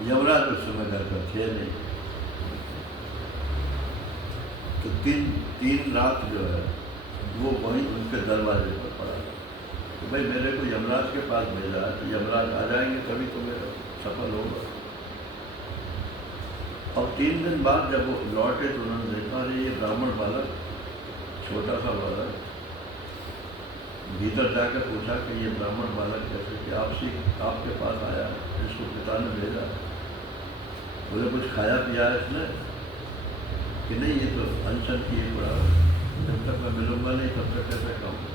यमराज उस समय घर पर थे नहीं। तो तीन रात जो है वो वहीं उनके दरवाजे पर पड़ा। तो भाई मेरे को यमराज के पास भेजा है, तो यमराज आ जाएंगे तभी तो मेरा सफल होगा। अब 3 दिन बाद जब वो लौटे तो उन्होंने देखा, अरे ये ब्राह्मण बालक, छोटा सा बालक, भीतर जाकर पूछा कि ये ब्राह्मण बालक जैसे कि आपके पास आया, इसको पिता ने भेजा। बोले कुछ खाया पिया है इसने कि नहीं? ये तो अनशन किए पड़ा, जब तक मैं मिलूंगा नहीं तब तक कैसे खाऊंगा?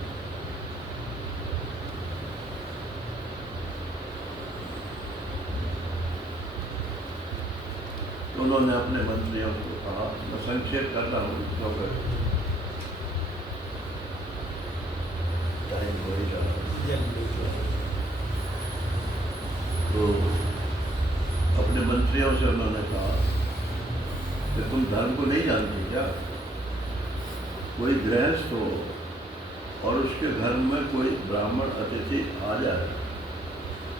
तो उन्होंने अपने मंत्रियों को कहा, मैं संक्षेप कर रहा हूँ क्योंकि टाइम हो ही रहा, तो अपने मंत्रियों से उन्होंने कहा कि तुम धर्म को नहीं जानते क्या? कोई गृहस्थ हो और उसके घर में कोई ब्राह्मण अतिथि आ जाए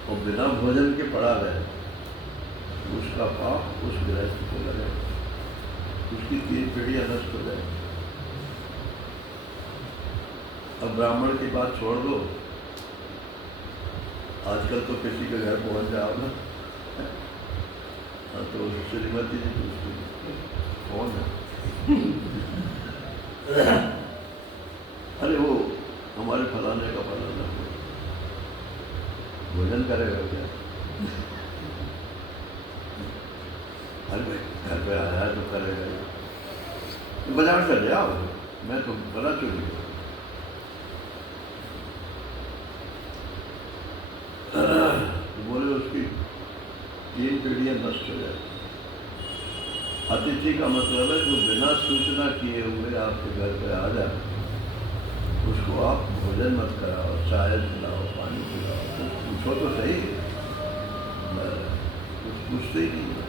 और बिना भोजन के पड़ा रहे, उसका पाप उस गृहस्थ को लगे, उसकी 3 पीढ़ियां नष्ट हो जाए। अब ब्राह्मण की बात छोड़ दो, आजकल तो किसी के घर पहुंच जाओ ना, तो श्रीमती जी पूछती कौन है? अरे वो हमारे फलाने का फलाना भोजन करेगा क्या? अरे भाई घर पे आया है तो करेगा ही, तो बाजार से ले आओ, मैं तो बड़ा चोरी करूँ। तो बोले उसकी 3 पीढ़ियां नष्ट हो जाए। अतिथि का मतलब है जो बिना सूचना किए हुए आपके घर पे आ जाए, उसको आप भोजन मत कराओ, चाय पिलाओ, पानी पिलाओ, तो पूछो तो सही, कुछ पूछते ही नहीं,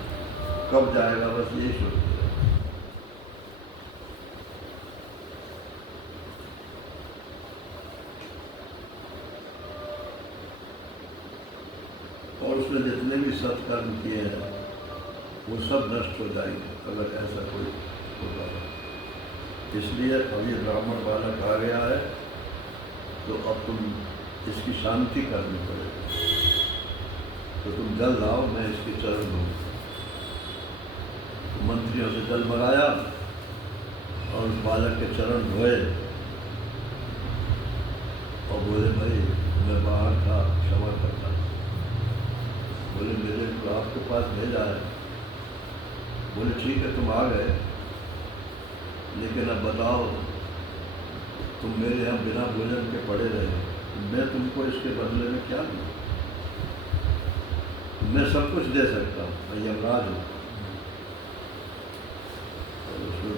कब जाएगा बस यही सोचते हैं। और उसने जितने भी सत्कर्म किए हैं वो सब नष्ट हो जाएंगे अगर ऐसा कोई होगा। इसलिए अब ये ब्राह्मण बालक आ गया है, तो अब तुम इसकी शांति करनी पड़ेगी, तो तुम जल लाओ, मैं इसके चरण दूँ। तो मंत्रियों से जल मंगाया और उस बालक के चरण धोए और बोले भाई मैं बाहर था, क्षमा करता। बोले मेरे को आपके पास भेजा है। बोले ठीक है तुम आ गए, लेकिन अब बताओ तुम मेरे यहाँ बिना भोजन के पड़े रहे, मैं तुमको इसके बदले में क्या दूँ? मैं सब कुछ दे सकता हूँ, मैं यमराज हूँ। और उसको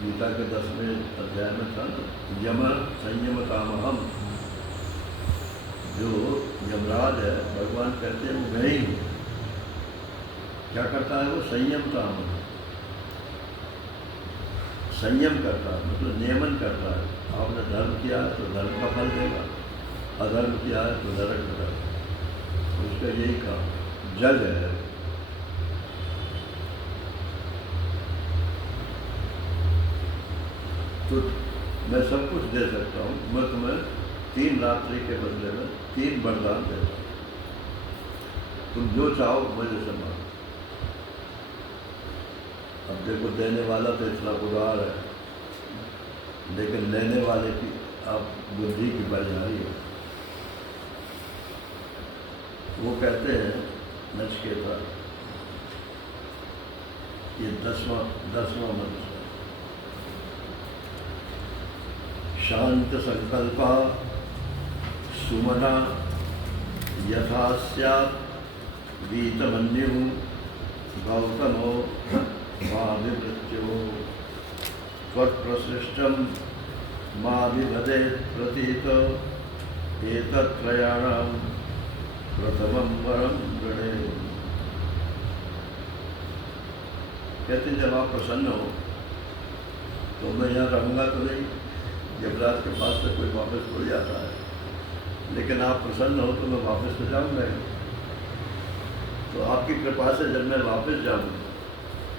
गीता के 10वें अध्याय में था ना, यम संयम कामहम, जो यमराज है भगवान कहते हैं वो मैं ही हूँ। क्या करता है वो? संयम काम, संयम करता है, मतलब नियमन करता है। आपने धर्म किया है तो धर्म का फल देगा, अधर्म किया है तो नरक का। उसका यही काम, जज है। तो मैं सब कुछ दे सकता हूँ, मैं तुम्हें 3 रात्रि के बदले में 3 वरदान देता हूँ, तुम जो चाहो मुझे से मांगो। अब देखो देने वाला तो इतना उदार है, लेकिन लेने वाले की आप बुद्धि की बलिहारी है। वो कहते हैं नचिकेता, ये 10वां मंत्र, शांत संकल्पा सुमना यथा स्यात् वीतमन्यु गौतमो माभिवृत्यो त्वत्प्रसृष्टं माभिवदेत् प्रतीत एतत्त्रयाणां प्रथमं वरं गणे। कहते जब आप प्रसन्न हो तो मैं यहाँ रहूँगा तो नहीं, यमराज के पास से कोई वापस थोड़ी आता है, लेकिन आप प्रसन्न हो तो मैं वापस तो जाऊँगा। तो आपकी कृपा से जब मैं वापस जाऊँ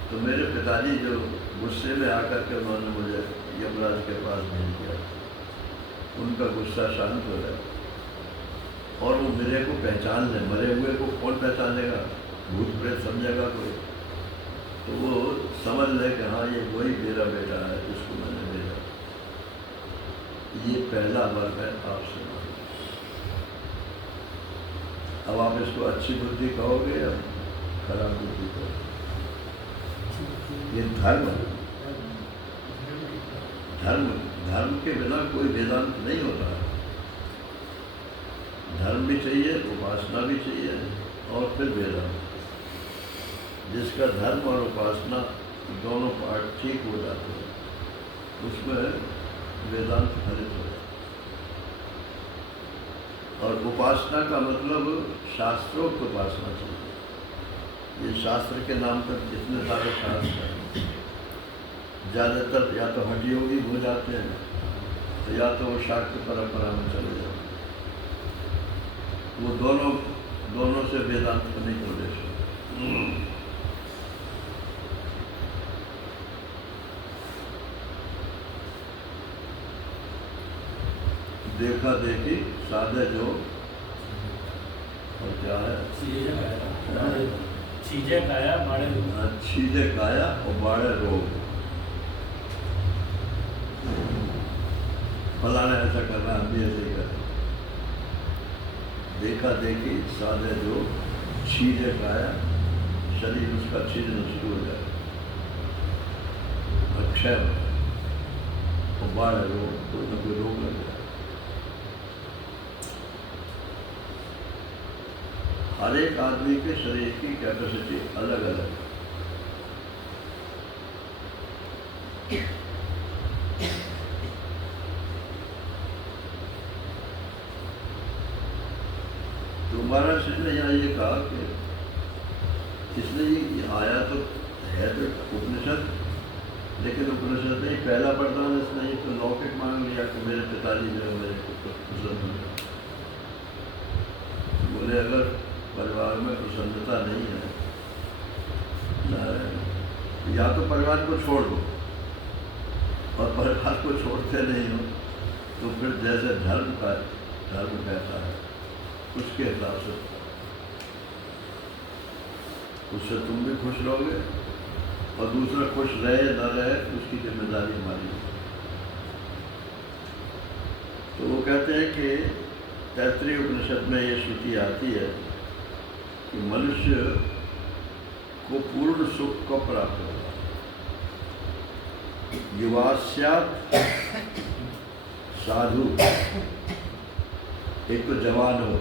तो मेरे पिताजी जो गुस्से में आकर के उन्होंने मुझे यमराज के पास भेज दिया, उनका गुस्सा शांत हो जाए और वो मेरे को पहचान ले। मरे हुए को कौन पहचानेगा? भूत प्रेत समझेगा कोई? तो वो समझ ले कि हाँ ये वही मेरा बेटा है जिसको मैंने भेजा। ये पहला वर है आपसे। अब आप इसको अच्छी बुद्धि कहोगे या खराब बुद्धि कहोगे? ये धर्म है। धर्म के बिना कोई वेदांत नहीं होता है। धर्म भी चाहिए, उपासना भी चाहिए और फिर वेदांत। जिसका धर्म और उपासना दोनों पार्ट ठीक हो जाते हैं, उसमें वेदांत फलित हो जाता है। और उपासना का मतलब शास्त्रोक्त उपासना चाहिए। ये शास्त्र के नाम पर जितने सारे शास्त्र हैं, ज़्यादातर या तो हठयोगी हो जाते हैं, तो या तो वो शाक्त परंपरा में चले जाते हैं। वो दोनों से वेदांत का नहीं उद्देश्य। देखा देखी साधे जो, और क्या है, चीजें खाया बाड़े चीजें खाया और बाड़े रोग। फलाना ऐसा करना, हम भी ऐसे ही करें। देखा देखी साधे जो, चीजें खाया, शरीर उसका छिदना शुरू हो जाए, अक्षय और बाड़े रोग, कोई ना कोई रोग लग जाए। हर एक आदमी के शरीर की कैपेसिटी अलग अलग है। तो महाराज श्री ने यहाँ ये कहा कि इसने ये आया तो है तो उपनिषद, लेकिन उपनिषद में पहला वरदान इसने ये तो लौकिक मांग लिया कि मेरे पिताजी जो है मेरे को प्रसन्न हो। बोले अगर परिवार में प्रसन्नता नहीं है, या तो परिवार को छोड़ दो, और परिवार को छोड़ते नहीं हो तो फिर जैसे धर्म कहता है उसके हिसाब से उससे तुम भी खुश रहोगे, और दूसरा खुश रहे न रहे उसकी जिम्मेदारी हमारी है। तो वो कहते हैं कि तैत्तरीय उपनिषद में ये श्रुति आती है कि मनुष्य को पूर्ण सुख को प्राप्त होगा। युवास्यात् साधु, एक तो जवान हो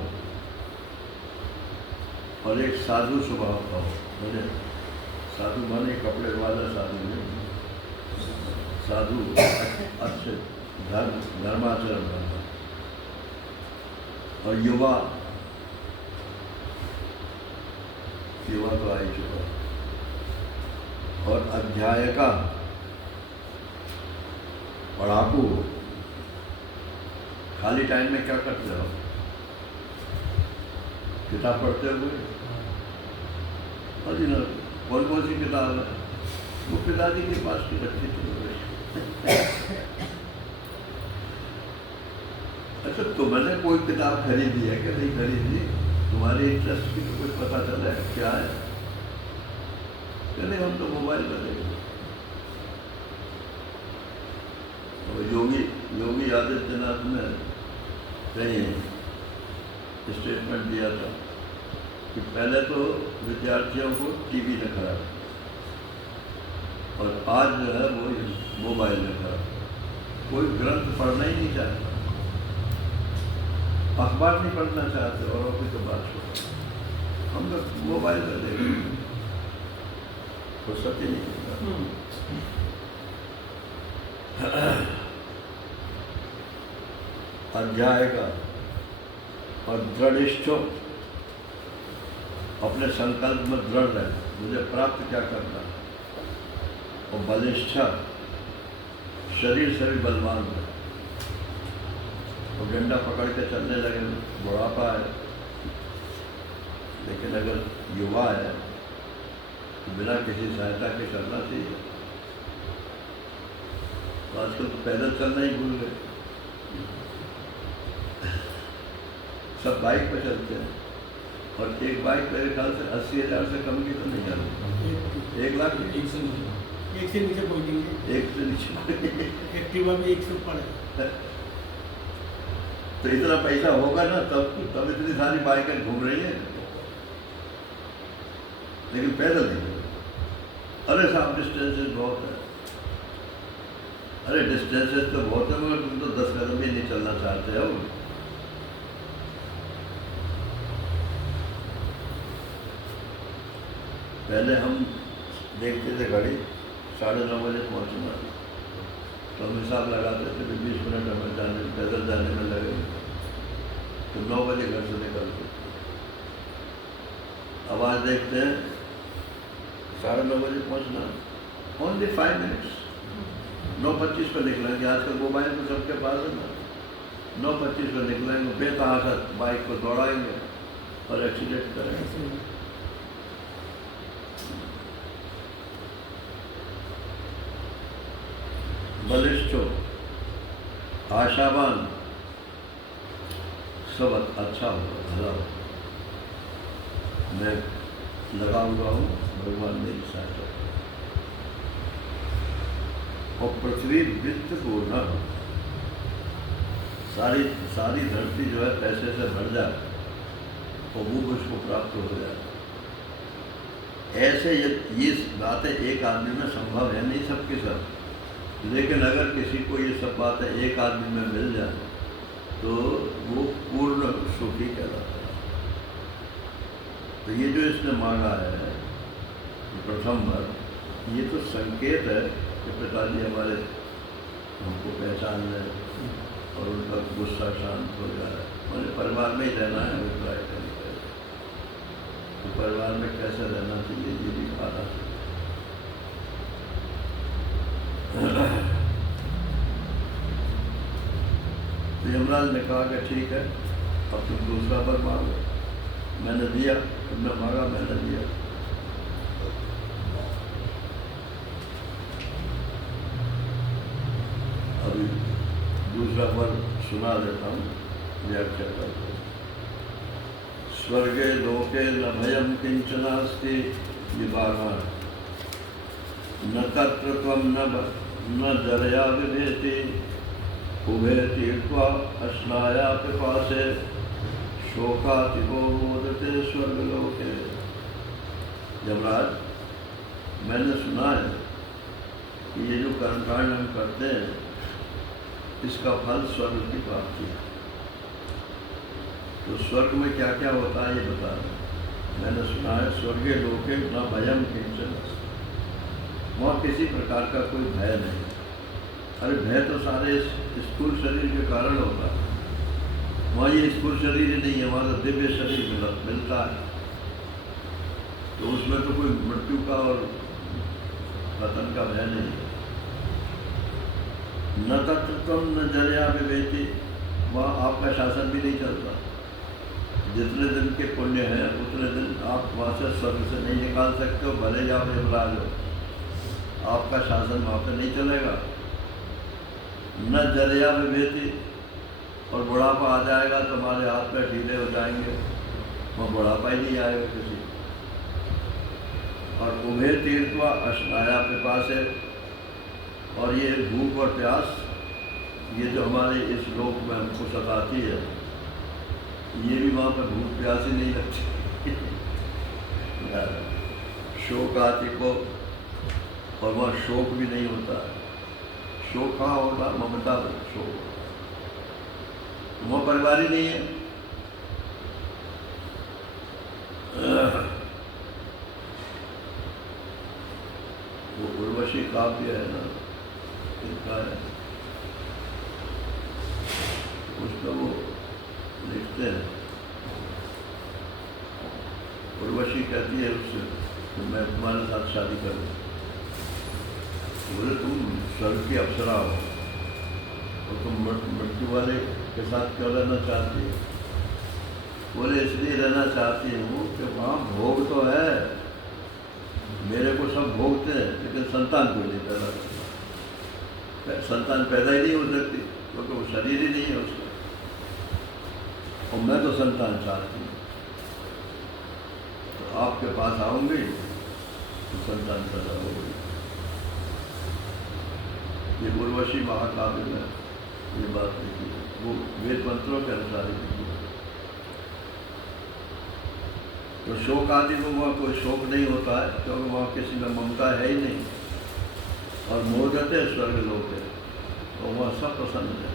और एक साधु स्वभाव का हो। मैंने साधु माने कपड़े वाला साधु नहीं, साधु अच्छे धर्माचरण वाला। और युवा तो आ ही चुका। और अध्याय का पढ़ाकू, खाली टाइम में क्या करते हो? किताब पढ़ते हुए। अजी ना कौन सी किताब है? वो पिताजी के पास की रखी थी। अच्छा, तो मैंने कोई किताब खरीदी है कि नहीं खरीदी? तुम्हारी इंटरेस्ट की तो कुछ पता चला है क्या है? कहते हम तो मोबाइल में देखें। और योगी आदित्यनाथ ने कहीं स्टेटमेंट दिया था कि पहले तो विद्यार्थियों को टीवी ने खराब, और आज जो है वो मोबाइल में खराब। कोई ग्रंथ पढ़ना ही नहीं चाहता, अखबार नहीं पढ़ना चाहते, और की तो बात छोड़ो, हम लोग मोबाइल में देखें, फुर्सत ही नहीं मिलता। अध्याय का और दृढ़, अपने संकल्प में दृढ़ रहे, मुझे प्राप्त क्या करना है। और बलिष्ठा, शरीर से भी बलवान है, और डंडा पकड़ के चलने लगे, बुढ़ापा है, लेकिन अगर युवा है तो बिना किसी सहायता के चलना चाहिए। तो आजकल तो पैदल चलना ही भूल गए, सब बाइक पे चलते हैं, और एक बाइक मेरे ख्याल से 80,000 से कम की तो नहीं जाती। 1 लाख एक से नीचे कोई नहीं है। एक से नीचे एक्टिवा में 1 से ऊपर है। तो इतना पैसा होगा ना तब इतनी सारी बाइकें घूम रही है, लेकिन पैदल नहीं। अरे साहब डिस्टेंसेस बहुत है। अरे डिस्टेंसेस तो बहुत है, मगर तुम तो 10 कदम भी नहीं चलना चाहते हो। पहले हम देखते थे घड़ी 9:30 बजे पहुँचना, तो हम हिसाब लगाते थे कि 20 मिनट हमें पैदल जाने में लगेंगे, तो 9 बजे घर से निकलते। अब आज देखते हैं 9:30 बजे पहुँचना, ओनली 5 मिनट्स। 9:25 पर निकलेंगे, आजकल मोबाइल तो सबके पास है ना, 9:25 पर निकलेंगे, बेतहाशा बाइक को दौड़ाएंगे और एक्सीडेंट करेंगे। बलिष्ठ आशावान, सब अच्छा होगा, भला होगा। मैं लगा हुआ हूँ, भगवान मेरी सहायता। और पृथ्वी वित्त पूर्ण, सारी धरती जो है पैसे से भर जाए और वो उसको प्राप्त हो जाए। ऐसे ये बातें एक आदमी में संभव है नहीं, सबके सब, लेकिन अगर किसी को ये सब बातें एक आदमी में मिल जाए तो वो पूर्ण सुखी कहलाता है। तो ये जो इसने मांगा है प्रथम बार, ये तो संकेत है कि पिताजी हमारे हमको पहचान लें और उनका गुस्सा शांत हो जाए। मुझे परिवार में ही रहना है, अभिप्राय करने तो परिवार में कैसे रहना चाहिए ये भी खाना चाहिए। तो यमराज ने कहा कि ठीक है, अब तुम दूसरा वर मांगो। मैंने दिया, तुमने मांगा, मैंने दिया। अभी दूसरा वर सुना देता हूँ, व्याख्या करता हूँ। स्वर्गे लोके न भयम किंचनास्ति, ये 12वां, न तत्र त्वं न जरया विभेति, उभे तीर्त्वा अश्नाया पिपासे, शोकातिको मोदते स्वर्गलोके। यमराज, मैंने सुना है कि ये जो कर्मकांड हम करते हैं इसका फल स्वर्ग की प्राप्ति है। तो स्वर्ग में क्या क्या होता है ये बता रहे। मैंने सुना है स्वर्गे लोके न भयम किंचन, वहाँ किसी प्रकार का कोई भय नहीं। अरे भय तो सारे स्थूल शरीर के कारण होता है, वहाँ ये स्थूल शरीर ही नहीं है, वहाँ तो दिव्य शरीर मिलता है, तो उसमें तो कोई मृत्यु का और पतन का भय नहीं है। न तत्त्वम न जरया विवेति, वहाँ आपका शासन भी नहीं चलता। जितने दिन के पुण्य हैं उतने दिन आप वहाँ से स्वर्ग से नहीं निकाल सकते हो, भले ही आप यमराज हो, आपका शासन वहाँ पे नहीं चलेगा। न जरया विभेति, और बुढ़ापा आ जाएगा तुम्हारे हाथ पैर ढीले हो जाएंगे, वहाँ बुढ़ापा ही नहीं आएगा किसी। और उभे तीर्थवा अश्नाया पिपासे, और ये भूख और प्यास, ये जो हमारे इस लोक में हमको सताती है, ये भी वहाँ पर भूख प्यास ही नहीं लगती। शोकातिको, और वहाँ शोक भी नहीं होता है। शोक कहाँ होगा? ममता शोक, वहाँ परिवार ही नहीं है। वो उर्वशी काव्य है ना, इनका है, उसका वो लिखते हैं, उर्वशी कहती है उससे तो मैं तुम्हारे साथ शादी करूँ। बोले तुम स्वर्ग की अप्सरा हो और तुम मृत्यु वाले के साथ क्यों रहना चाहती हो? बोले इसलिए रहना चाहती हूँ कि वहाँ भोग तो है, मेरे को सब भोगते हैं, लेकिन संतान कोई नहीं पैदा करता, संतान पैदा ही नहीं हो सकती क्योंकि वो शरीर ही नहीं है उसका। और मैं तो संतान चाहती हूँ, तो आपके पास आऊँगी तो संतान पैदा होगी। ये उर्वशी महाकाव्य में ये बात लिखी है, वो वेद मंत्रों के अनुसार ही लिखी है। तो शोक आदि को वहाँ कोई शोक नहीं होता है क्योंकि वहाँ किसी में ममता है ही नहीं। और मोदते स्वर्ग लोक है, और वहाँ सब प्रसन्न है।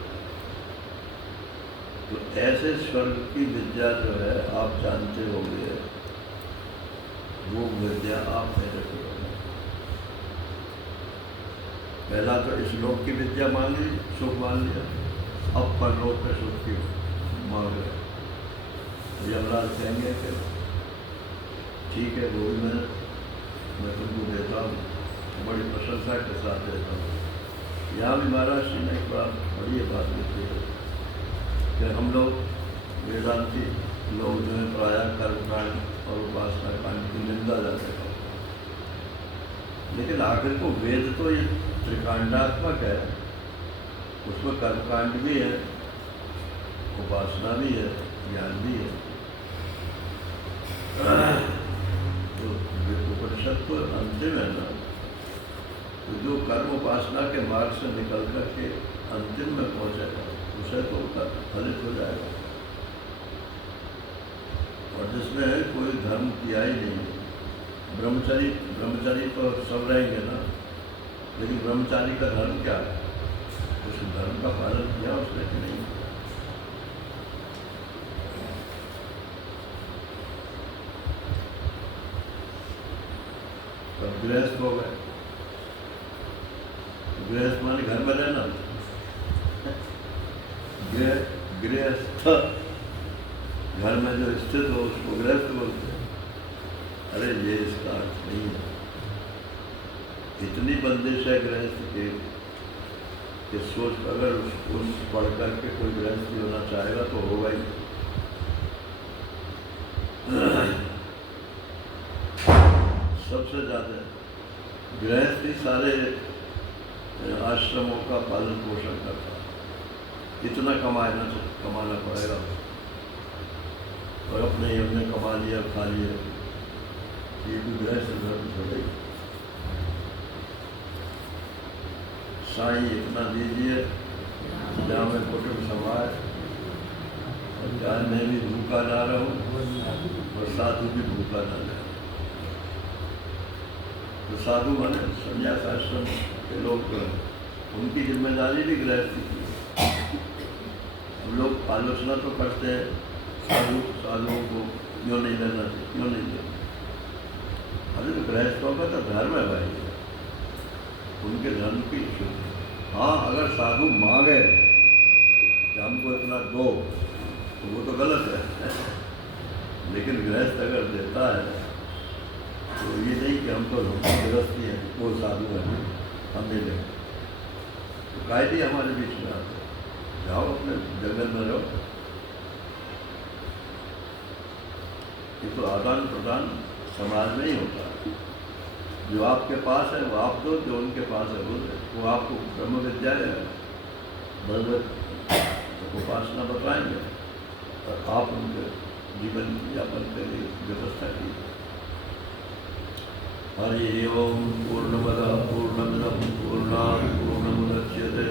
तो ऐसे स्वर्ग की विद्या जो है आप जानते होंगे, वो विद्या आप मेरे को। पहला तो इस लोक की विद्या मांगी, सुख मान लिया, अब परलोक में सुख की मांग रहे। यमराज कहेंगे कि ठीक है, वो भी मैं तुमको देता हूँ, बड़ी प्रशंसा के साथ देता हूँ। यहाँ भी महाराज जी ने एक बड़ी बात लिखी है कि हम लोग वेदांती लोग जो है प्रायः कर्मकांड और उपासना कांड की निंदा जाते हैं, लेकिन आखिर को वेद तो ये त्रिकांडात्मक है, उसमें कर्मकांड भी है, उपासना भी है, ज्ञान भी है। तो उपनिषद तो अंतिम है ना, तो जो कर्म उपासना के मार्ग से निकल कर के अंतिम में पहुंचेगा उसे तो फलित हो जाएगा। और जिसने कोई धर्म किया ही नहीं, ब्रह्मचारी तो सब रहेंगे ना, लेकिन ब्रह्मचारी का धर्म क्या है? उस धर्म का पालन किया उसने कि नहीं? तब गृहस्थ हो गए। गृहस्थ माने घर में रहना, गृहस्थ घर में जो स्थित हो उसको गृहस्थ बोलते हैं। अरे ये इसका अर्थ नहीं है। इतनी बंदिश है गृहस्थ के कि सोच, अगर उसको पढ़ करके कोई गृहस्थी होना चाहेगा तो होगा ही। सबसे ज़्यादा गृहस्थी सारे आश्रमों का पालन पोषण करता है। इतना कमाना पड़ेगा, और अपने हमने कमा लिया खा लिया, ये भी गृहस्थ धर्म थोड़े। साईं इतना दीजिए जहाँ मैं कुटुंब समाज और जहाँ मैं भी भूखा ना रहूं और साधु भी भूखा ना रहे। तो साधु माने संन्यास आश्रम के लोग, उनकी जिम्मेदारी भी गृहस्थी की। हम लोग आलोचना तो करते हैं साधुओं को क्यों नहीं लेना चाहिए, क्यों नहीं लेना। अरे तो गृहस्थों का तो धर्म है भाई, उनके धर्म की शुद्ध। हाँ, अगर साधु मांगे कि हमको इतना दो तो वो तो गलत है, लेकिन गृहस्थ अगर देता है तो ये नहीं कि हम तो गृहस्थी है, वो साधु है, हम नहीं लेंगे। तो कायदे हमारे बीच में आते हैं, जाओ अपने जंगल में रहो। ये तो आदान प्रदान समाज में ही होता है। जो आपके पास है वो आप दो, जो उनके पास है वो आपको ब्रह्म विद्या है, भगवत उपासना बताएंगे और आप उनके जीवन यापन के लिए व्यवस्था कीजिए। हरि ओम। पूर्णमदः पूर्णमिदं पूर्णात् पूर्णमुदच्यते